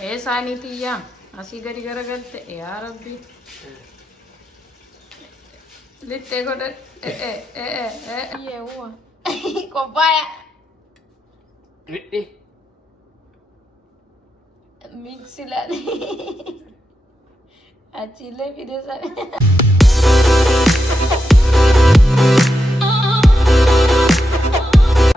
إيه سانيتي يا أسي غري غرا قلت يا ربي ليتي كده إيه هو كوبايا ميكسيلا أتيلي في دسا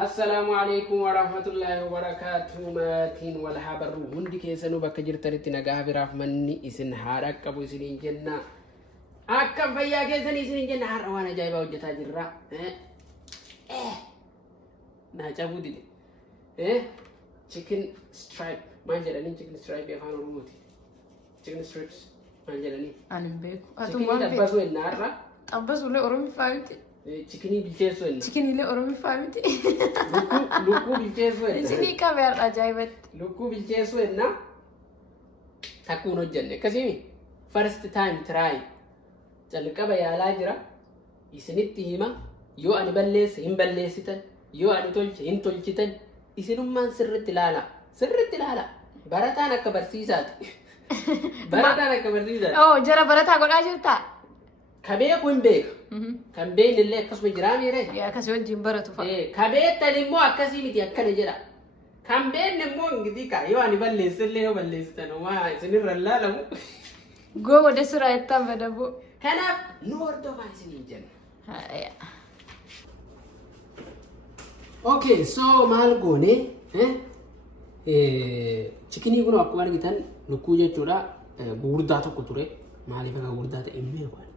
السلام عليكم ورحمة الله وبركاته ماتين والحبر هندي كيسنو بكجر ترتي نجاه براف مني إسن حارك كبو إسنين جنة أكم فيا كيسن إسنين جنة حر وانا جايبه وجتا جرا ناجابو دي chicken stripe ما جلني chicken stripe يفعل روموتي chicken strips ما جلني أنا بيكو chicken دبسوا النار أبس ولا أرومي فاهمتي chicken بالجسون chicken اللي أرومي فاهمتي لوكو بالجسون سيدي كاميرا أجايبت لوكو بالجسون نا تكونوا جنة كسيمي first time try جلك بيا لاجرا يسنتي هما يو أنا بلس هم بلسيتن يو أنا تولج هم تولجتن يسنون ما سرت لالا براتانا كبرسيسات براتانا كبرسيسات أوه جرا برات هقول أجرتا كبير كون بيك كان بين اللي قسم جرامي ري يا كسوة جنبرة فا كبير تاني مو أكاسي متي أكنا جرا كان بين نمو إنجدي كايو أنا بلس اللي هو بلس تانو ما سنير لا مو جو وده سرعة تام بدبو كان نور تو ما سنين جن هايا Okay, so mahal gone, chickeni kuno aku mana kita luku je cura gurda tu kuture, mahal ifa gurda tu emme kan,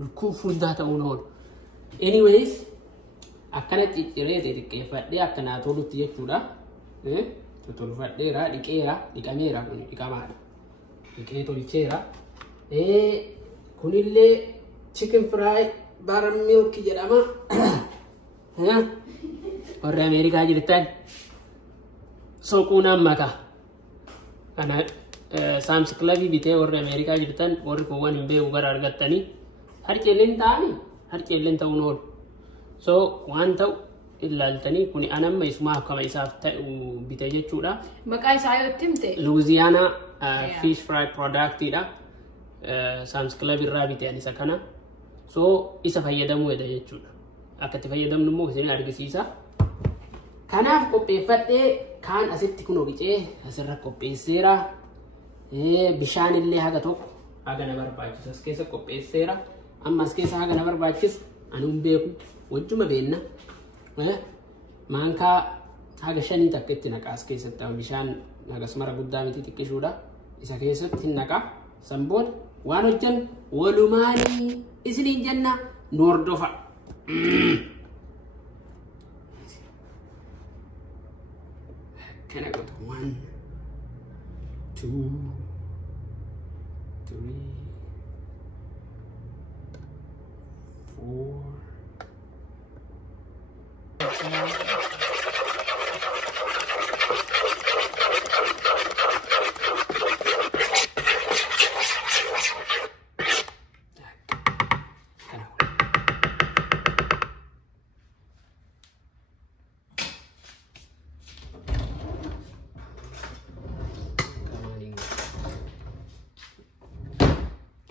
luku furda tu unor. Anyways, akan cicire jadi kefat dia akan atolu tiye cura, tutul fat dia ra di kera, di kamera kuni di kamar, di kera tu di cera, kunille chicken fry buttermilk jadi apa, Orang Amerika jiritan sokuna maka karena Sam's Club bite orang Amerika jiritan orang kawan imbe ugar argatani har celen taunol so wan tau illaltani kuni anam mai suma kama isafta bite jechuudha مكاي سايو تمتي Louisiana fish fry product ida Sam's Club irra bite ani sakana so isa fayyadamu eda jechuudha akkati fayyadamnu immoo isin argisiisa kanaaf qopheeffadhe kaan asitti kun ogicee asirra qopheesseera bishaan illee haga tokko haga na barbaachisu as keessa qopheesseera amma as keessa haga na barbaachisu anuun beeku wajjuma beenna maankaa haga 5 takka itti naqa as keessatti bishaan hagas mara guddaa miti xiqqishuudha isa keessatti hin naqa sanboon waan hojjan walumaanii isiniin jenna noordofa Can I go to 1, 2, 3, 4.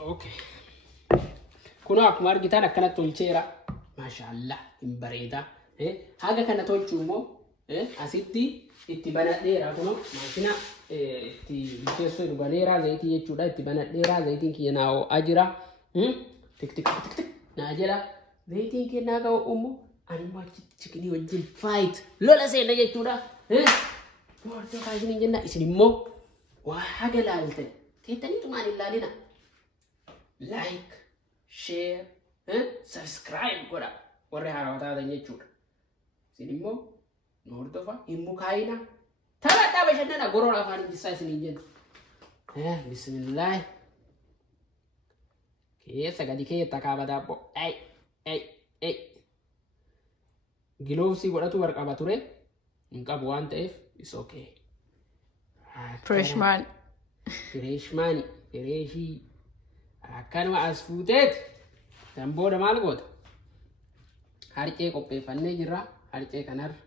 Okay. Kuno akkuma argitan akkanatti tolcheera. Maashaallah hin bareeda. Haga kana tolchuumoo asitti itti banadheera kuno maashina itti bilcheessuu dhuganeera zayitii jechuudha itti banadheera zayitiin kiyya naa'oo ajira. Tik naa jedha zayitiin kiyya naa ga'u ummu ani immoo chikinii wajjin fight lola seena jechuudha. Mordoo kaasiniin jenna isin immoo waa haga laaltan teettanii tumaan hin laalina. Like, share, subscribe goda warre harawata dan jechuudha. Isin immoo nu hordofa hin mukaayina taphattaa bashannana goroon afaan isaa isiniin jenna. Bismillah. Keessa gadi keetta kaaba daabbo. Giloofsii godhatu warqaba ture hin qabu waan ta'eef is okay. Freshman Freshii. Akkanuma as fuuteet kan booda maal goota harcee qopheeffannee jirra harcee kanarra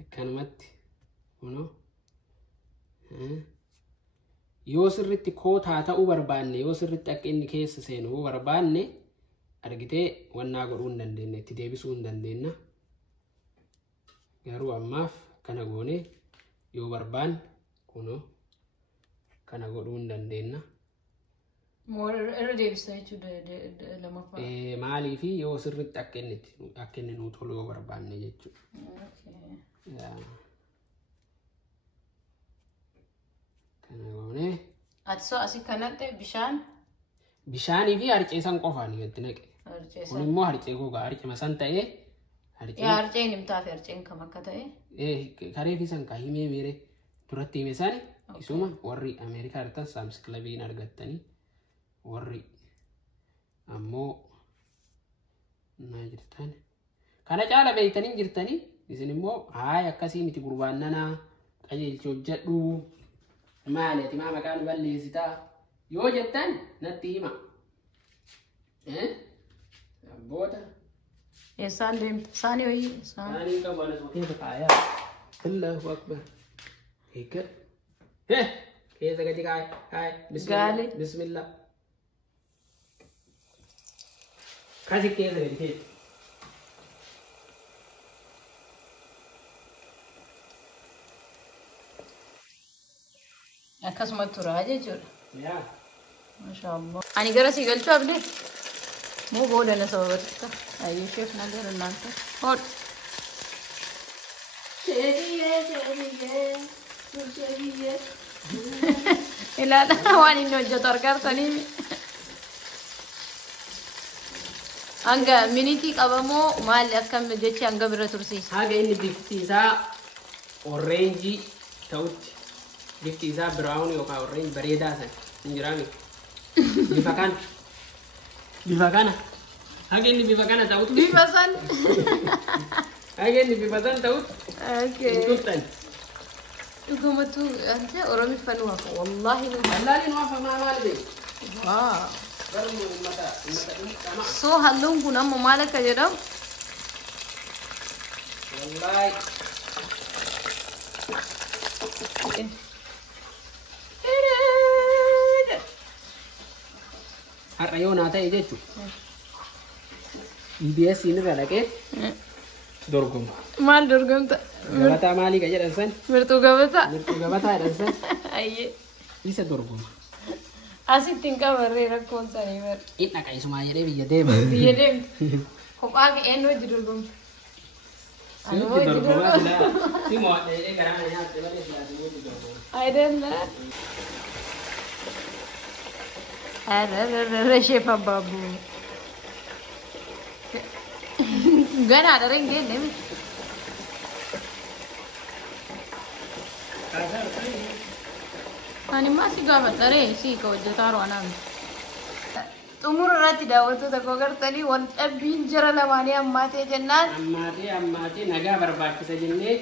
akkanumatti kuno yoo sirriitti kootaa ta'uu barbaanne yoo sirriitti akka inni keessa seenu barbaanne argitee wannaa godhuu hin dandeenye itti deebisuu hin dandeenye garuu ammaaf kana goone yoo barbaanne kuno kana godhuu hin dandeenye irra deebisa jechuudha lamaffaa maalii fi yoo sirriitti akka inni nuu tolu yoo barbaanne jechuudha kana goone ati soo asii kanatti bishaanii fi harceesan qofaan gatti naqe kun immoo harcee gogaa harcema san ta'ee harceen himtaa fi harceen kam akka ta'e karee fi san kaa himee meere duratti hime sani isuma warri Ameerikaa irratti Saams Kilabiin argattanii warri ammoo naa jirtan kana caala beeytanii jirtanii isin immoo haay akkasii miti gurbaannanaa qajeelchi hojjedhu maali ati maa maqaan balleessitaa yoo jettan natti hima abboota eessaan deemta isaanii hoyi isaanii qaban keessa kaayaa Allahu akbar eegga keessa gadi kaaya bismillah kasi keessa gadi keessa akkasumatti turaa jechuudha. yaa Mashallah. Ani gara si galchuu abdee moo booda na sababatta ayyuu sheef na gara naanta hod ilaala waan inni hojjetu argartanii hanga minitii qabamoo maali akkam jechi hanga bira tursiisa haga inni bifti isaa orreenjii ta'utti bifti isaa biraawun yookaan orreenjii bareedaa san hin jiraami bifa kana haga inni bifa kana ta'utti bifa san haga inni bifa san ta'utti tuttan dhugumatu ante oromi fanu hafa wallahi wallahi nu hafa maal be waaw barmu ummata kama so hallun kun amma malaka jedham wallahi har'a yoo naa ta'e jechuudha EBS irra dhaqee dorgoma maal dorgomta gabataa maalii ka jedhan san mirtuu gabataa jedhan san ayye isa dorgoma asitti hin qabarree rakkoon sanii bar inni dhaqa isumaa jedhee biyya deema kophaa fi eenyu hojii dorgomta Sinutti dorgomaa silaa si mo'adhee garaana nyaatte malee silaa sinutti dorgoma ayidalla arararara sheefa baabuu gana ada rengge ne ani masih gabat tare si kau jataro anam umur rati dawatu tak kau kertani wan abin jara lamani ammate jennan ammate naga barbaachi sajenne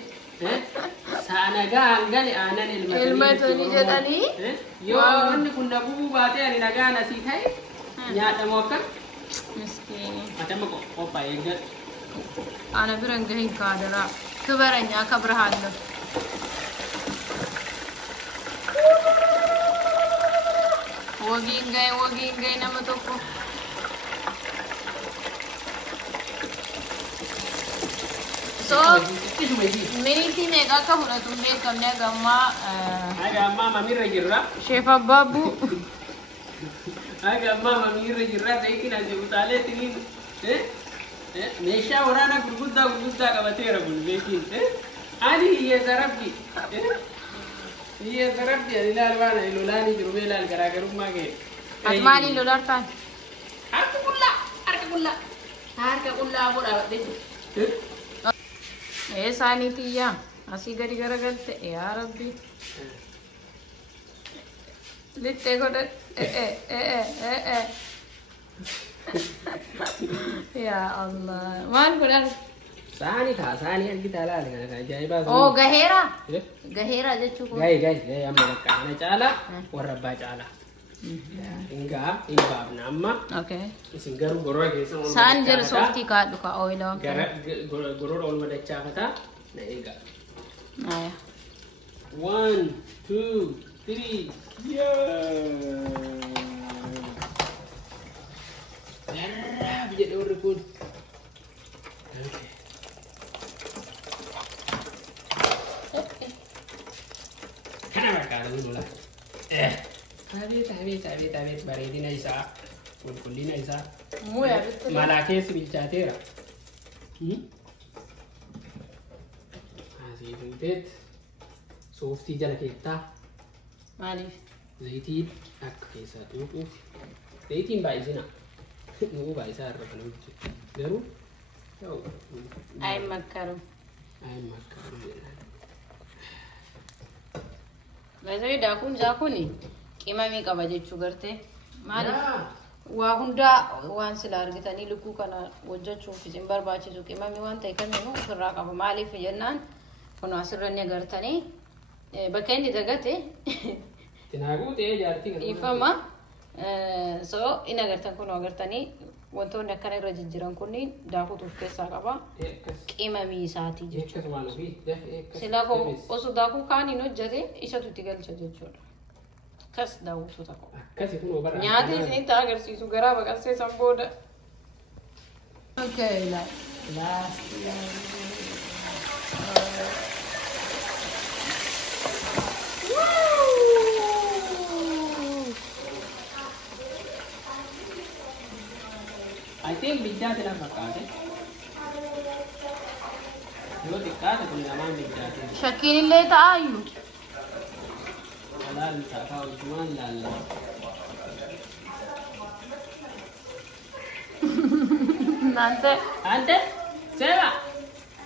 naga angale anan ilmatoni jedhani yoo wanni kun dhabuu baate ani nagaa nasii ta'e nyaadhamu akka miskin atama qophaa'ee eeggadhu ana biran gahin kaadara tubaranya kabrahallo wagin gai nama tokko so miniti meeqa akka fudhatu hin beekamne amma mamirra jirra sheef abbaabbu amma mamirra jirra ta'eetiin ati utaaleetiin meeshaa waraanaa gurguddaa qabateera kun beekiin ani hiyyeessa rabbi ani ilaal waan lolaanii jiru mee ilaal garaagarummaa kee ati maaliin lolartaan harka qullaa godhaa saanitiyyaa asii gadi garagalte yaa rabbi littee godhadhe yaa allah maal godhan saani argita laala kana ajaa'ibaa oo gaheera jechuu kun gahe amma bakka kana caala warra abbaa caala ingaa inbaafna amma isin garuu gorora keessa saan jira sooftii kaadhu ka ooyilaa gorora olma dachaafata na eega 1 2 3 Darab jedhe warri kun. Kana fakkaata kun lola. Tabeet bareedina isaa qulqullina isaa malaa keessi bilchaateera. Asii fuuteet sooftii jala keessaa maaliif? zayitiin akka keessaa xuuxuuf zayitiin baay'isina nuu baay'isaa irra kan hojjetu garuu ayin makkaru Baay'ee daakun zaakuni qimamii qaba jechuu gartee maaliif waa hundaa waan sila argitanii lukkuu kana hojjechuuf isin barbaachisu qimamii waan ta'e kamiinuu ofirraa qaba maaliif jennaan kun asirra ni agartanii bakka inni dagate Tinaaguu ta'ee jaartii kan ifama so in agartan kun agartanii wantoonni akkana irra jijjiiran kunniin daakutu of keessaa qaba qimamii isaatii jechuudha. Sila osoo daakuu kaaniin hojjete isatu itti galcha jechuudha. Kas daawwatu tokko. Akkasi kun obarraa. Nyaata isinitti agarsiisu garaa baqassee san booda. Okay, I think biddaate na fakkaate. Yoo xiqqaate kun lamaan biddaate. Shakkiin illee ta'aayyuu. Alaal taafaa wajjumaan laalla. Ante seera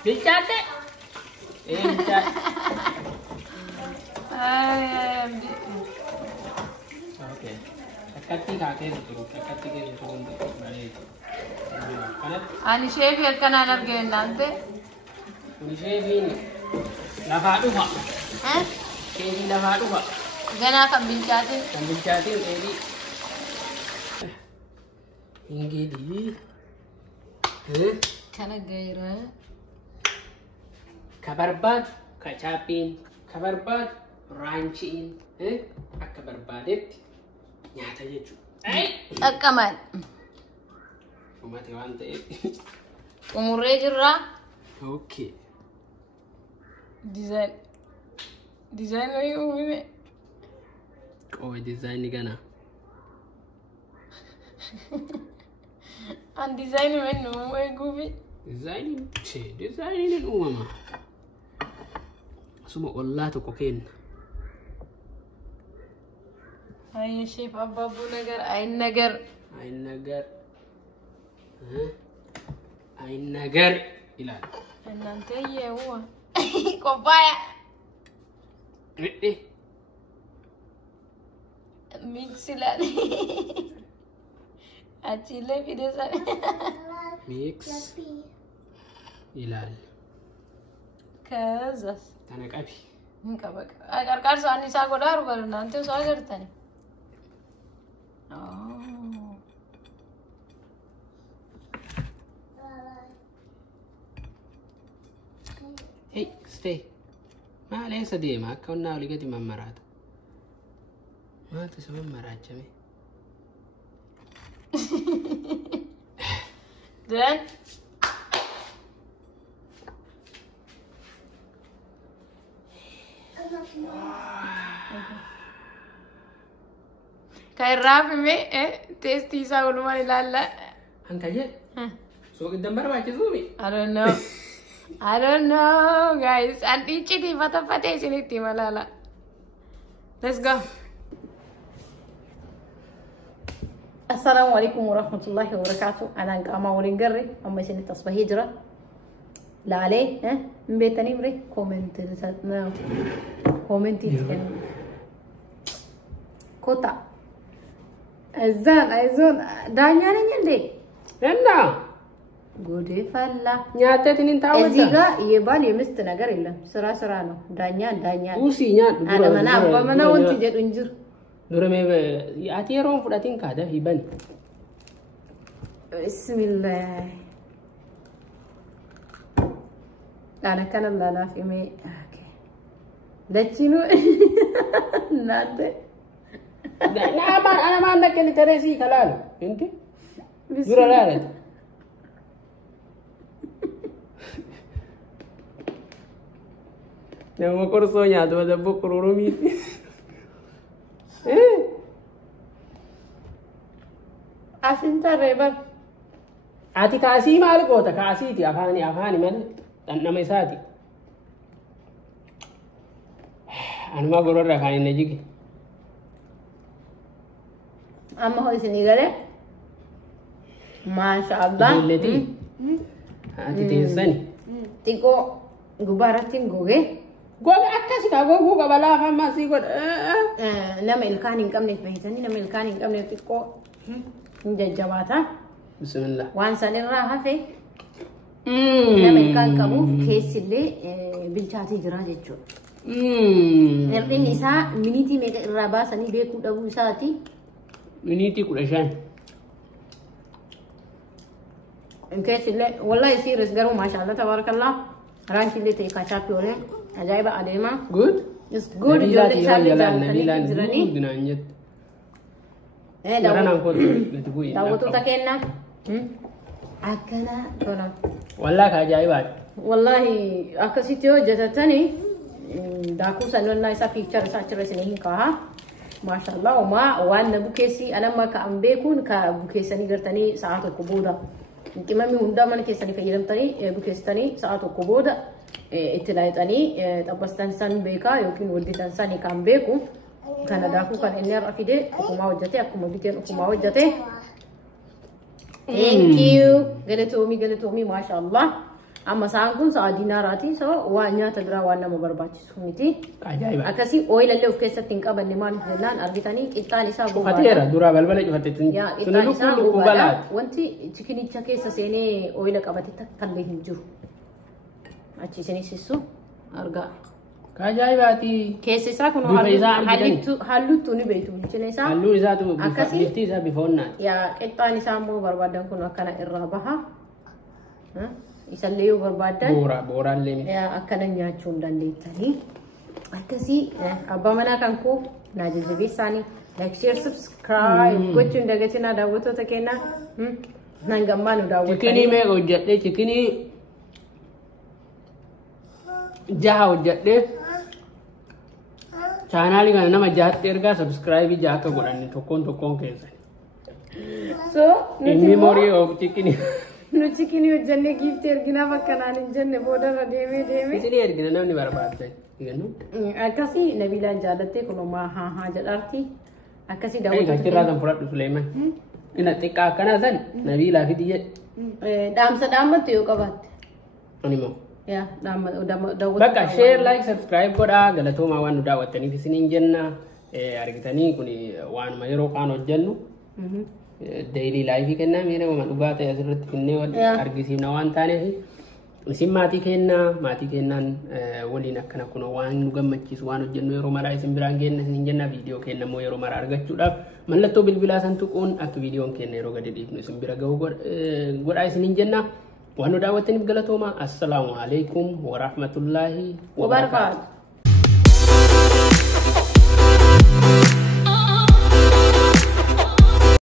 bilchaate. Bilchaate. Okay. Akkatti kaatee jiru akkatti keessa turuun bareedu. Ani sheefii akkanaan argee naante. Kun sheefiin lafaa dhufa. Sheefii lafaa dhufa. Ganaa kan bilchaatiin. Kan bilchaatiin sheefii. Ingidii. Kana gaira. Ka barbaadu kachaappiin ka barbaadu raanchiin akka barbaadetti nyaata jechuudha. Dhaqqaman. Ummate waan ta'eef. Umurree jirraa. Okay. Design wayii uumime. Qooyi design gana. An design mennu eeguufi. Design uumama. Asuma ollaa tokko kenna. Ay sheef abbaabuu nagar ayin nagar. Ayin nagar ilaali. እናንተ የዋ ቆባያ ሚክስ ይላል አቺለ ፊደሳ ሚክስ ይላል ከዛስ ተነቀቢ እንቀበቅ አቀርቃር ሳኒሳ ጎዳሩ በእናንተ ሰው አገርተን Hey, stay. Maalesa deema akka onnaa olii gadi mammaraata. Maaltu isa mammaraachame? Then kai rafi me testi isa walumaan ilaalla. Hanka jedhe? Soo giddan barbaachisuumi? I don't know, guys. And each of the malala. Let's go. Assalamu alaikum wa rahmatullahi wa barakatuh. Ana nqama waliin garre amma isin tasbihii jira. Laalee mbeetanii mire comment kota. Azan daanyaan nyande. Enna. Gode falla. Nyaateetiin hin taawwata. Eziga yeebaan yemist nagar illam. Sira no. Daanyaan. Uusii nyaadhu. Ana mana abba mana wanti jedhu hin jiru. Dura mee ati yeroon fudhatiin kaada hibani. Bismillah. Ana kana lalaaf ime. Okay. دتشينو نادي أنا ما عندك اللي تريسي كلامه أنت جرا لا nama kursonya tuh ada buku rumi. Asin tareban. Ati kasih malu kota kasih ti afani mana nama isati. Anu mah goror rakani nejiki. Amma ho isini gale. Masya Allah. Leti. Ati tisani. Tiko gubaratin goge. Goge akasi ka gogu ka bala fa masih god. Nama ilkanin kamne fahitani nama ilkanin kamne tiko. Jajjabata. Bismillah. Waan sanirraa hafe. Nama ilkaan qabuuf keessillee bilchaatee jira jechuudha. Hir'inni isaa miniitii meeqa irraa baasanii beekuu dhabuu isaati. Miniitii 15. Keessillee wallahi siiris garuu maashaallah tabarakallah. Raanshillee ta'e kaachaappii oolee ajaa'iba adeema. Good. It's good ijoollee isaallee jaallatanii jiranii. Ginaanyet. Daawwattoota kenna. Akkana tola. Wallahi ka ajaa'ibaadha. Wallahi akkasitti hojjetatanii daakuu sanonnaa isaa piikchar isaa achirra isinii hin kaaha. Maashaallah waan na bukeessi anamma ka'an beekuun ka bukeessanii gartanii sa'a tokko booda. Qimamni hundaa mana keessanii fayyadamtanii bukeessitanii sa'a tokko booda itti laayixanii xabbastan san beekaa yookiin wadditan sanii kan beeku kana daakuu kan inni har'a fide ukumaa hojjete akkuma biteen ukumaa hojjete. Thank you. Galatoomii maashaallah. Amma sa'aan kun sa'a diinaaraati. So waan nyaata biraa waan nama barbaachisu miti. Ajaa'iba. Akkasii ooyilallee of keessatti hin qabanne maaliif jennaan argitanii qixxaan isaa bobaadha. Fateera duraa balbala cufatteetti. Qixxaan isaa bobaadha. Wanti chikinicha keessa seenee ooyila qabate takkallee hin jiru. Achi isinii sissu argaa. Ajaa'ibaati. Keessa isaa kun halluttuu ni beektu bilchina isaa. Halluu isaatu bifti isaa bifa onnaati. Qixxaan isaa immoo barbaadan kun akkana irraa baha. Isallee yoo barbaadan booraallee miti. Akkana nyaachuu hin dandeessanii. Akkasii abbaa manaa kan koo naa jajjabeessaanii like share subscribe gochuun dagatinaa daawwattoota kennaa nan gammaa nu daawwatanii. Chikinii meeqa hojjedhee chikinii 6 hojjedhee chaanaalii kana nama 6tti ergaa subscribe 6 akka godhanne tokkoon keessan. So in memory of chikinii. Nu chikinii hojjannee giiftii erginaaf akkanaan hin jenne boodarra deemee. Isinii ergina namni barbaadda. Akkasii Nabiilaan jaalattee kunumaa haa jedhaarti. Akkasii daawwatu. Achirraa san fudhadhu Suleeman. Ina xiqqaa akkanaa san Nabiilaa fidi jedhe. Dhaamsa dhaammattu yoo qabaatte. Animoo. Bakka share like subscribe godhaa galatoomaa waan nu daawwattaniif isiniin jenna. Argitanii kun waanuma yeroo kaan hojjennu. Daily life kenna mere waan dhugaa ta'e asirratti finnee argisiifna waan taaneef isin maatii kennaan waliin akkana kun waan nu gammachiisu waan hojjennu yeroo maraa isin biraan kenna isin jenna viidiyoo kenna immoo yeroo maraa argachuudhaaf mallattoo bilbilaa san tuquun akka viidiyoon kenna yeroo gadi dhiifnu isin bira ga'u godhaa isiniin jenna waan nu daawwattaniif galatooma assalaamu alaikum wa rahmatullahi wa barakaatuh.